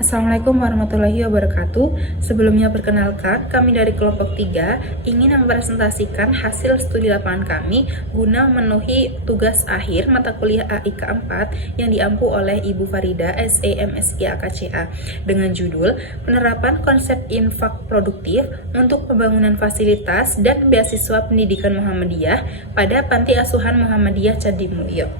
Assalamualaikum warahmatullahi wabarakatuh. Sebelumnya perkenalkan, kami dari kelompok 3 ingin mempresentasikan hasil studi lapangan kami guna memenuhi tugas akhir mata kuliah AIK 4 yang diampu oleh Ibu Farida SEMSI AKCA dengan judul Penerapan Konsep Infak Produktif untuk Pembangunan Fasilitas dan Beasiswa Pendidikan Muhammadiyah pada Panti Asuhan Muhammadiyah Candi Mulyo.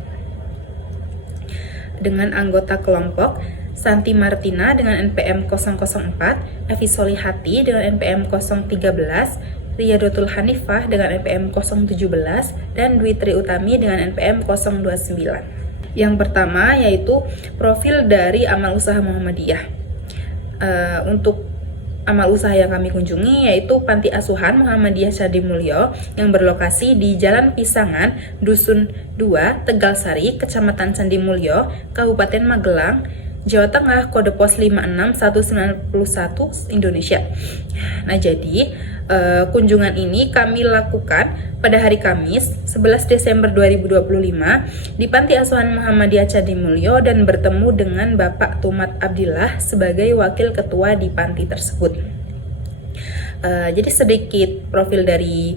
Dengan anggota kelompok Santi Martina dengan NPM 004, Evi Solihati dengan NPM 013, Riyadotul Hanifah dengan NPM 017, dan Dwi Tri Utami dengan NPM 029. Yang pertama yaitu profil dari amal usaha Muhammadiyah. Untuk amal usaha yang kami kunjungi yaitu Panti Asuhan Muhammadiyah Candi Mulyo yang berlokasi di Jalan Pisangan, Dusun 2, Tegalsari, Kecamatan Candi Mulyo, Kabupaten Magelang, Jawa Tengah, kode pos 56191 Indonesia. Nah, jadi kunjungan ini kami lakukan pada hari Kamis 11 Desember 2025 di Panti Asuhan Muhammadiyah Candi Mulyo dan bertemu dengan Bapak Tumat Abdillah sebagai wakil ketua di panti tersebut. Jadi sedikit profil dari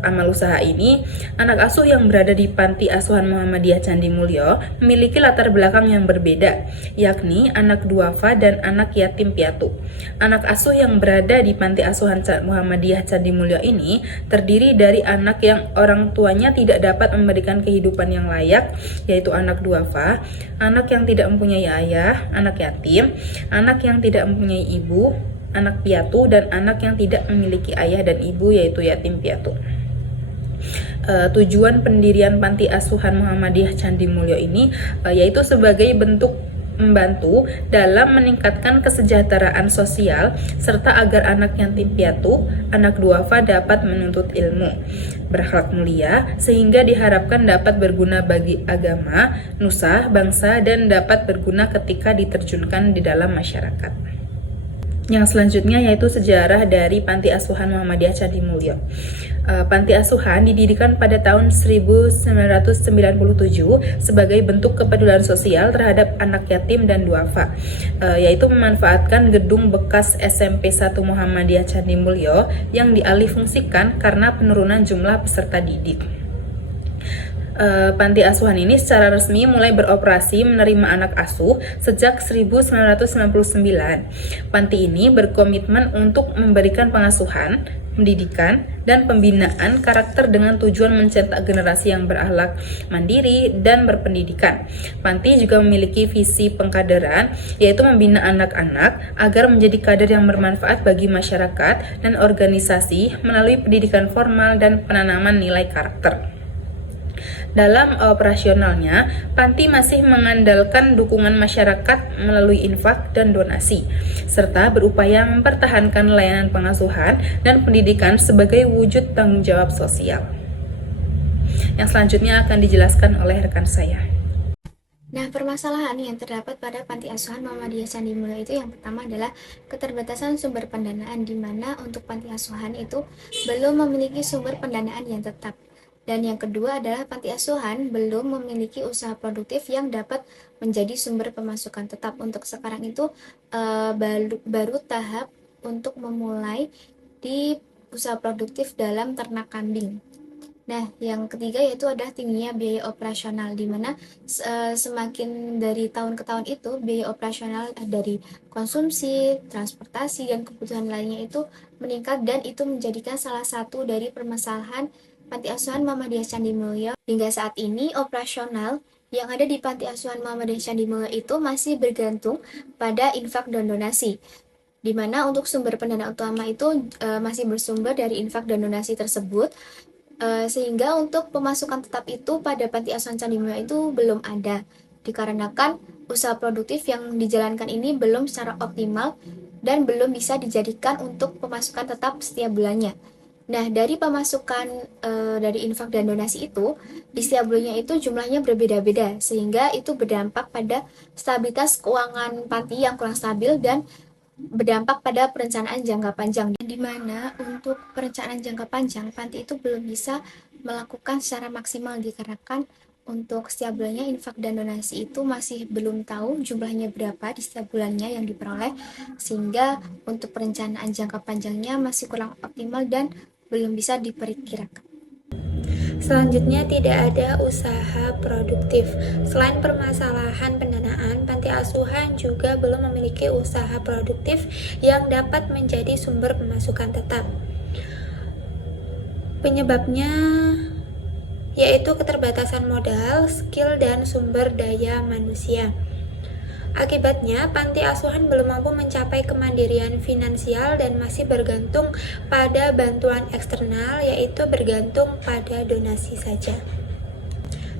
amal usaha ini. Anak asuh yang berada di Panti Asuhan Muhammadiyah Candi Mulyo memiliki latar belakang yang berbeda, yakni anak duafa dan anak yatim piatu. Anak asuh yang berada di Panti Asuhan Muhammadiyah Candi Mulyo ini terdiri dari anak yang orang tuanya tidak dapat memberikan kehidupan yang layak, yaitu anak duafa, anak yang tidak mempunyai ayah, anak yatim, anak yang tidak mempunyai ibu, anak piatu, dan anak yang tidak memiliki ayah dan ibu, yaitu yatim piatu. Tujuan pendirian Panti Asuhan Muhammadiyah Candi Mulyo ini yaitu sebagai bentuk membantu dalam meningkatkan kesejahteraan sosial serta agar anak yatim piatu, anak duafa dapat menuntut ilmu, berakhlak mulia, sehingga diharapkan dapat berguna bagi agama, nusa, bangsa, dan dapat berguna ketika diterjunkan di dalam masyarakat. Yang selanjutnya yaitu sejarah dari Panti Asuhan Muhammadiyah Candi Mulyo. Panti Asuhan didirikan pada tahun 1997 sebagai bentuk kepedulian sosial terhadap anak yatim dan duafa, yaitu memanfaatkan gedung bekas SMP 1 Muhammadiyah Candi Mulyo yang dialihfungsikan karena penurunan jumlah peserta didik. Panti asuhan ini secara resmi mulai beroperasi menerima anak asuh sejak 1999. Panti ini berkomitmen untuk memberikan pengasuhan, pendidikan, dan pembinaan karakter dengan tujuan mencetak generasi yang berakhlak mandiri dan berpendidikan. Panti juga memiliki visi pengkaderan, yaitu membina anak-anak agar menjadi kader yang bermanfaat bagi masyarakat dan organisasi melalui pendidikan formal dan penanaman nilai karakter. Dalam operasionalnya, panti masih mengandalkan dukungan masyarakat melalui infak dan donasi, serta berupaya mempertahankan layanan pengasuhan dan pendidikan sebagai wujud tanggung jawab sosial. Yang selanjutnya akan dijelaskan oleh rekan saya. Nah, permasalahan yang terdapat pada Panti Asuhan Muhammadiyah Candi Mulyo itu yang pertama adalah keterbatasan sumber pendanaan, di mana untuk panti asuhan itu belum memiliki sumber pendanaan yang tetap. Dan yang kedua adalah panti asuhan belum memiliki usaha produktif yang dapat menjadi sumber pemasukan tetap. Untuk sekarang itu baru tahap untuk memulai di usaha produktif dalam ternak kambing. Nah, yang ketiga yaitu adalah tingginya biaya operasional, di mana semakin dari tahun ke tahun itu biaya operasional dari konsumsi, transportasi, dan kebutuhan lainnya itu meningkat, dan itu menjadikan salah satu dari permasalahan Panti Asuhan Muhammadiyah Candi Mulyo. Hingga saat ini operasional yang ada di Panti Asuhan Muhammadiyah Candi Mulyo itu masih bergantung pada infak dan donasi, di mana untuk sumber pendanaan utama itu masih bersumber dari infak dan donasi tersebut, sehingga untuk pemasukan tetap itu pada Panti Asuhan Candi Mulyo itu belum ada, dikarenakan usaha produktif yang dijalankan ini belum secara optimal dan belum bisa dijadikan untuk pemasukan tetap setiap bulannya. Nah, dari pemasukan dari infak dan donasi itu, di setiap bulannya itu jumlahnya berbeda-beda, sehingga itu berdampak pada stabilitas keuangan panti yang kurang stabil dan berdampak pada perencanaan jangka panjang, di mana untuk perencanaan jangka panjang panti itu belum bisa melakukan secara maksimal dikarenakan untuk setiap bulannya infak dan donasi itu masih belum tahu jumlahnya berapa di setiap bulannya yang diperoleh, sehingga untuk perencanaan jangka panjangnya masih kurang optimal dan belum bisa diperkirakan. Selanjutnya, tidak ada usaha produktif. Selain permasalahan pendanaan, panti asuhan juga belum memiliki usaha produktif yang dapat menjadi sumber pemasukan tetap. Penyebabnya yaitu keterbatasan modal, skill, dan sumber daya manusia. Akibatnya, panti asuhan belum mampu mencapai kemandirian finansial dan masih bergantung pada bantuan eksternal, yaitu bergantung pada donasi saja.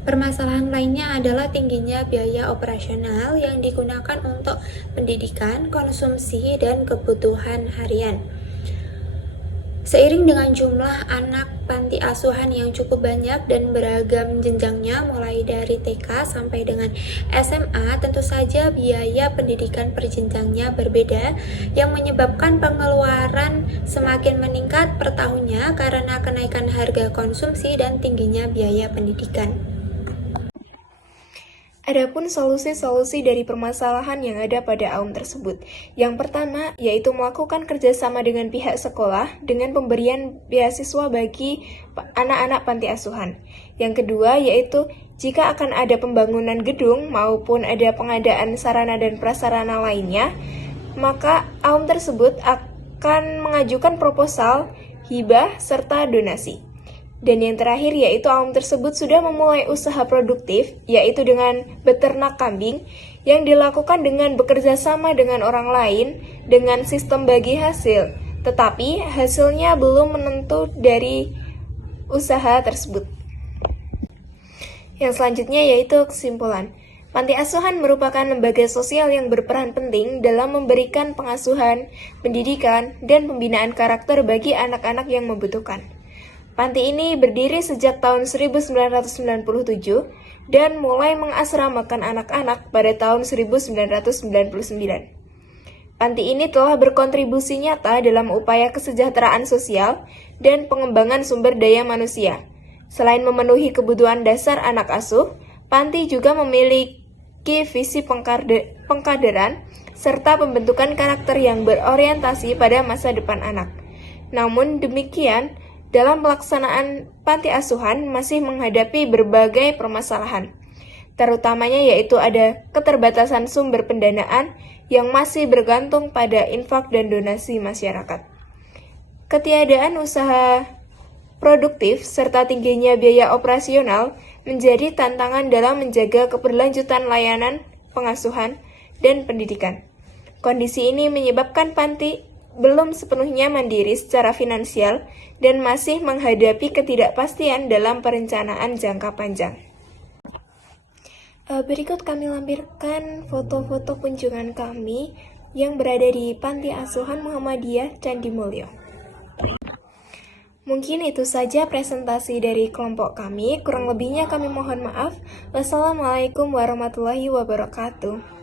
Permasalahan lainnya adalah tingginya biaya operasional yang digunakan untuk pendidikan, konsumsi, dan kebutuhan harian. Seiring dengan jumlah anak panti asuhan yang cukup banyak dan beragam jenjangnya mulai dari TK sampai dengan SMA, tentu saja biaya pendidikan per jenjangnya berbeda yang menyebabkan pengeluaran semakin meningkat per tahunnya karena kenaikan harga konsumsi dan tingginya biaya pendidikan. Adapun solusi-solusi dari permasalahan yang ada pada AUM tersebut. Yang pertama, yaitu melakukan kerjasama dengan pihak sekolah dengan pemberian beasiswa bagi anak-anak panti asuhan. Yang kedua, yaitu jika akan ada pembangunan gedung maupun ada pengadaan sarana dan prasarana lainnya, maka AUM tersebut akan mengajukan proposal, hibah, serta donasi. Dan yang terakhir yaitu AUM tersebut sudah memulai usaha produktif, yaitu dengan beternak kambing, yang dilakukan dengan bekerja sama dengan orang lain dengan sistem bagi hasil, tetapi hasilnya belum menentu dari usaha tersebut. Yang selanjutnya yaitu kesimpulan. Panti asuhan merupakan lembaga sosial yang berperan penting dalam memberikan pengasuhan, pendidikan, dan pembinaan karakter bagi anak-anak yang membutuhkan. Panti ini berdiri sejak tahun 1997 dan mulai mengasramakan anak-anak pada tahun 1999. Panti ini telah berkontribusi nyata dalam upaya kesejahteraan sosial dan pengembangan sumber daya manusia. Selain memenuhi kebutuhan dasar anak asuh, panti juga memiliki visi pengkaderan serta pembentukan karakter yang berorientasi pada masa depan anak. Namun demikian, dalam pelaksanaan panti asuhan masih menghadapi berbagai permasalahan, terutamanya yaitu ada keterbatasan sumber pendanaan yang masih bergantung pada infak dan donasi masyarakat. Ketiadaan usaha produktif serta tingginya biaya operasional menjadi tantangan dalam menjaga keberlanjutan layanan pengasuhan dan pendidikan. Kondisi ini menyebabkan panti belum sepenuhnya mandiri secara finansial dan masih menghadapi ketidakpastian dalam perencanaan jangka panjang. Berikut kami lampirkan foto-foto kunjungan kami yang berada di Panti Asuhan Muhammadiyah Candi Mulyo. Mungkin itu saja presentasi dari kelompok kami, kurang lebihnya kami mohon maaf. Wassalamualaikum warahmatullahi wabarakatuh.